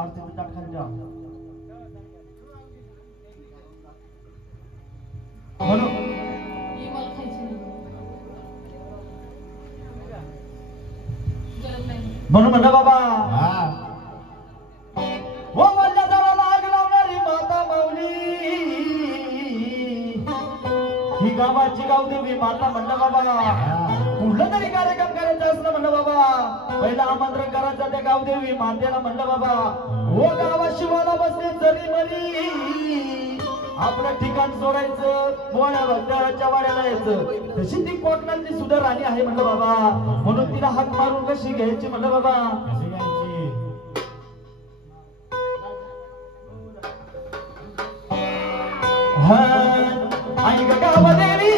आरतीचं ताट खाली द्या म्हणून म्हणून म्हणलं बाबा हो माझ्या जरा लाग लावणारी माता माऊली ही गावाची गावदेवी माता म्हणलं बाबा कुठलं तरी कार्यक्रम करायचा असलं म्हणलं बाबा पहिला आमंत्रण करायचं त्या गावदेवी मातेला म्हणलं बाबा हो गावा शिवाला बसले जरी मरी आपलं ठिकाण सोडायचं मोळ्या भक्ताच्या वाड्याला यायचं तशी ती कोकणातली सुद्धा राणी आहे म्हणलं बाबा म्हणून तिला हाक मारून कशी घ्यायची म्हणलं बाबा आई गावा देवी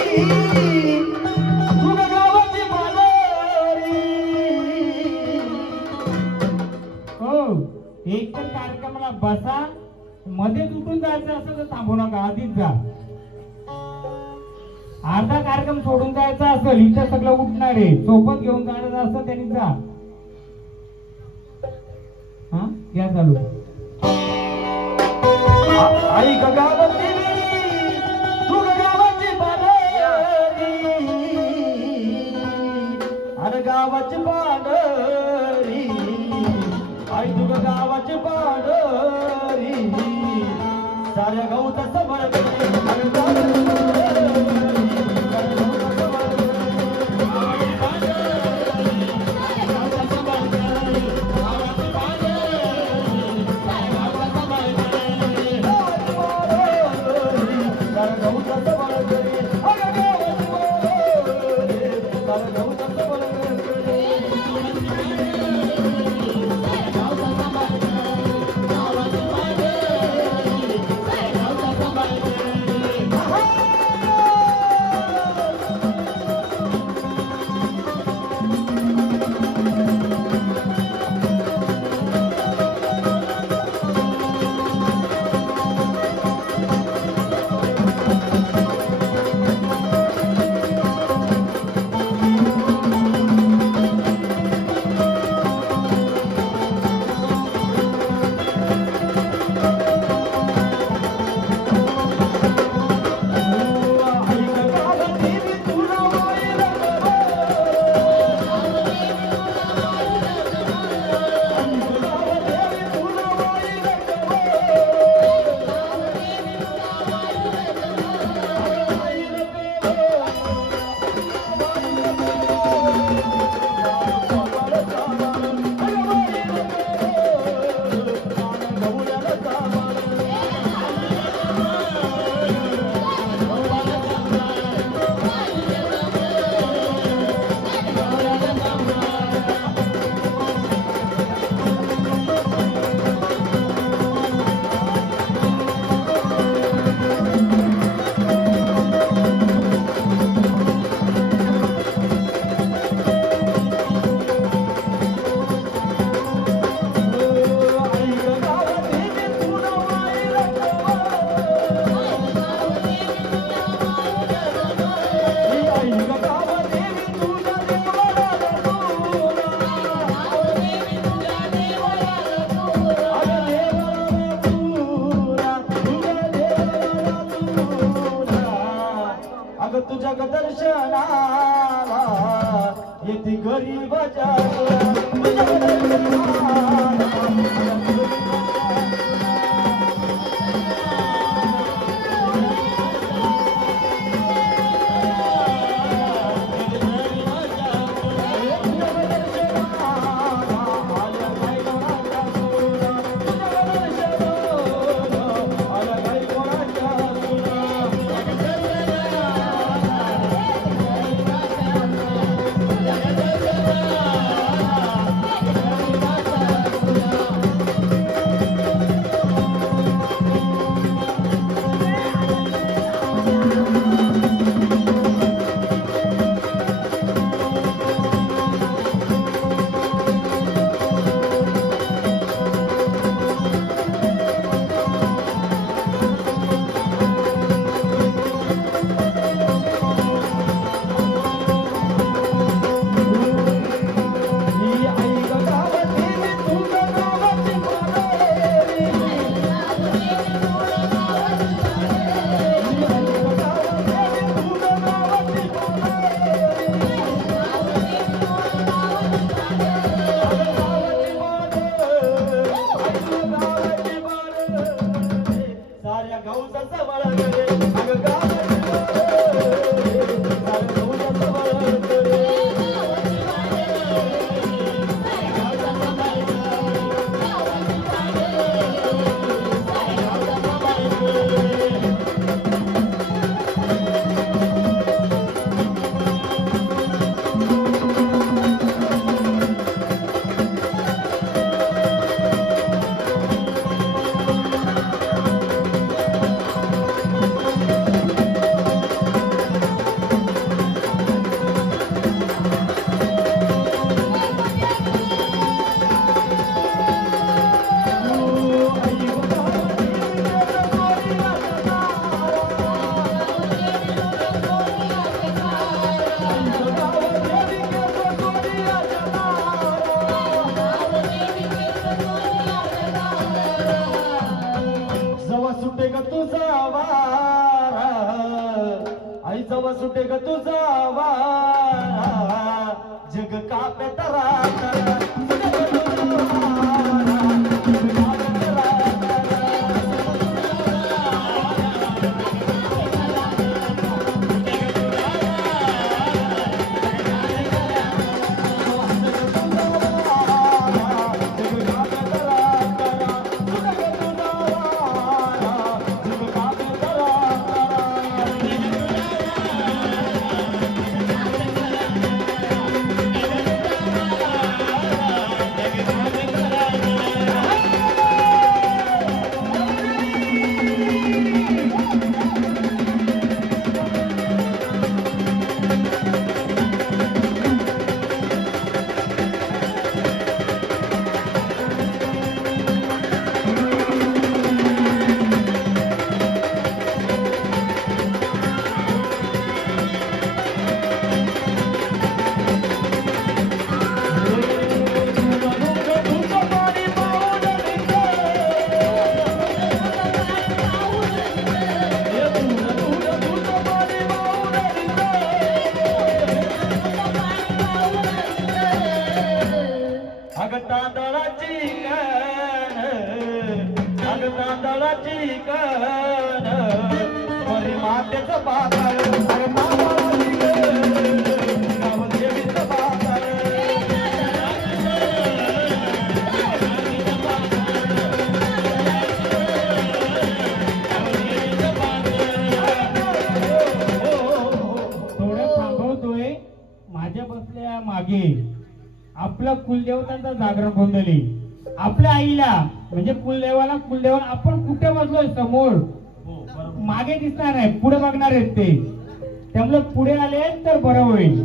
तू गावाची मालरी हो एक तर कार्यक्रमाला बसा मध्ये उठून जायचं असं तर थांबू नका आधीच जा अर्धा कार्यक्रम सोडून जायचा असेल इथं सगळं उठणार आहे सोबत घेऊन जायचं असं त्यांनी जा हा या चालू आई गावाची तू गावाची पाडरी अरे गावाची पाडरी आई तू गावाची पाडरी साऱ्या गावचा सबळ तुझ्या दर्शनाला येते गरीबाच्या तुझ्या दर्शनाला तुझा वारा आई जवळ सुटे ग तुझा वारा जग कापे तरा तरा सुटे ग तुझा वारा जग कापे तरा तांदळाची कण परी मातेचं पाताळ अरे तांदळाची कण गावदेवीचं पाताळ थोडं थांबवतोय. माझ्या बसल्या मागे आपल्या कुलदेवतांचा जागरण गोंधळी आपल्या आईला म्हणजे कुलदेवाला आपण कुठे बसलोय समोर मागे दिसणार नाही पुढे बघणार आहेत ते त्यामुळे पुढे आले तर बरं होईल.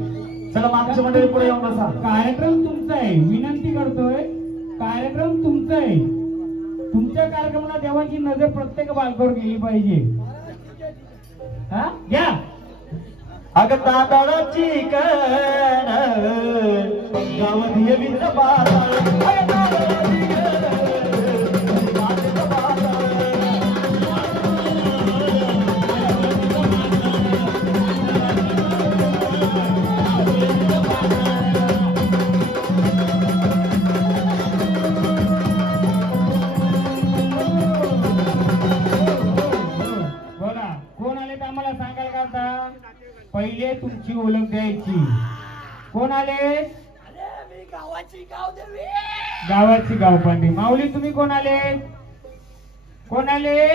चला मागच्या मंडळी पुढे येऊन बसा. कार्यक्रम तुमचा आहे विनंती करतोय कार्यक्रम तुमचा आहे. तुमच्या कार्यक्रमाला देवाची नजर प्रत्येक बालकावर गेली पाहिजे. हा घ्या अग तांदळाची कण गावदेवीचं पाताळ अरे तांदळाची कण मातेचं पाताळ बोला कोण आले तर आम्हाला सांगाल का आता. पहिले तुमची ओळख द्यायची. कोण आले. गावाची गावपांडी माऊली तुम्ही कोण आले. कोण आले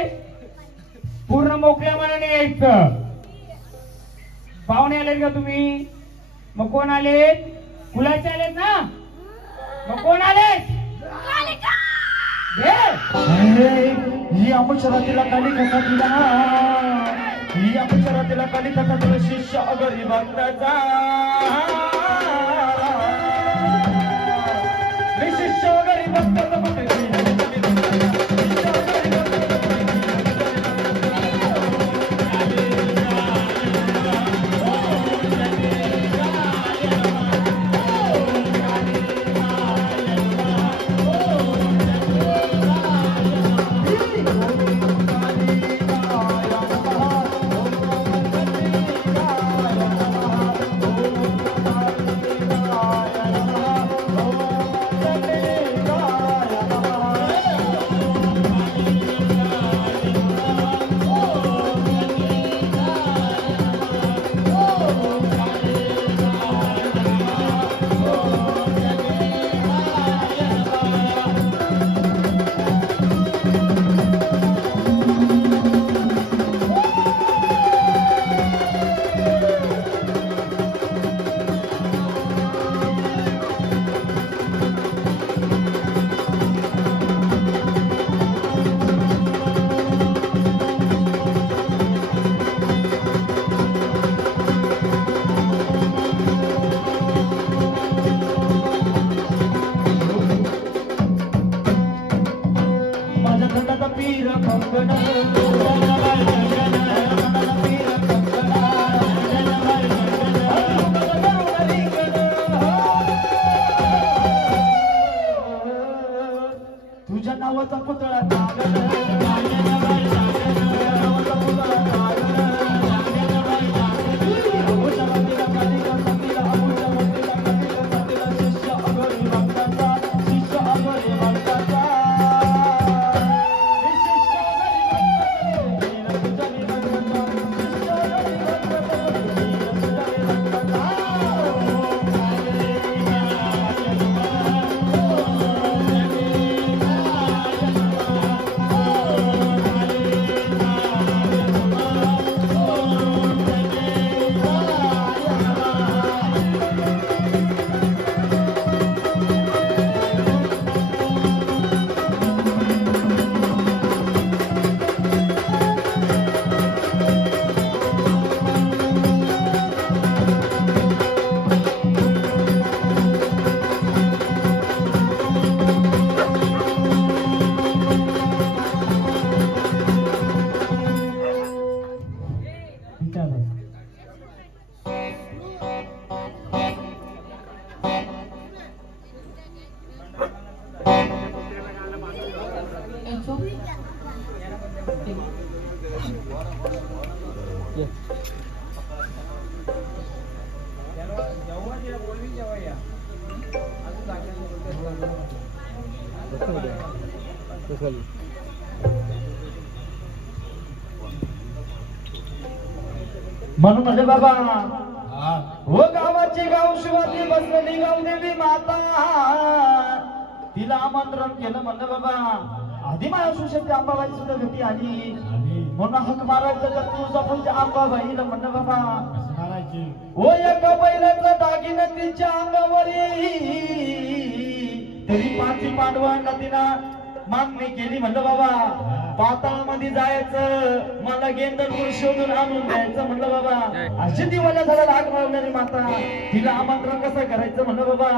पूर्ण मोकळ्या मनाने यायचं. पाहुणे आलेत का तुम्ही. मग कोण आले कुलाचे आलेत ना. मग कोण आले ही अपशरातीला काली कसा दिला ही अपशरातीला काली कसा दिला शिष्य अगरी भक्ताचा शिष्य अगरी भक्ताचा तुझ्या नावाचा पुतळा बोलतो म्हणून म्हणले बाबा हो गावाची गाव शिवाजी बसलेली गावदेवी माता तिला आमंत्रण केलं म्हणलं बाबा आधी माझ्या सुशेती अंबाबाई सुद्धा भेटी आली म्हणून हक मारायचं तर तुझा म्हणजे अंबाबाईला म्हणलं बाबा ओ एका बैलाचं दागिनं तिच्या अंगावरी तरी पाची पांडवांना तिनं मागणी केली म्हणलं बाबा पाताळामध्ये जायचं मला गेंदरपूर शोधून आणून द्यायचं म्हणलं बाबा अशी ती मला झाला लाग मारणारी माता तिला आमंत्रण कसं करायचं म्हणलं बाबा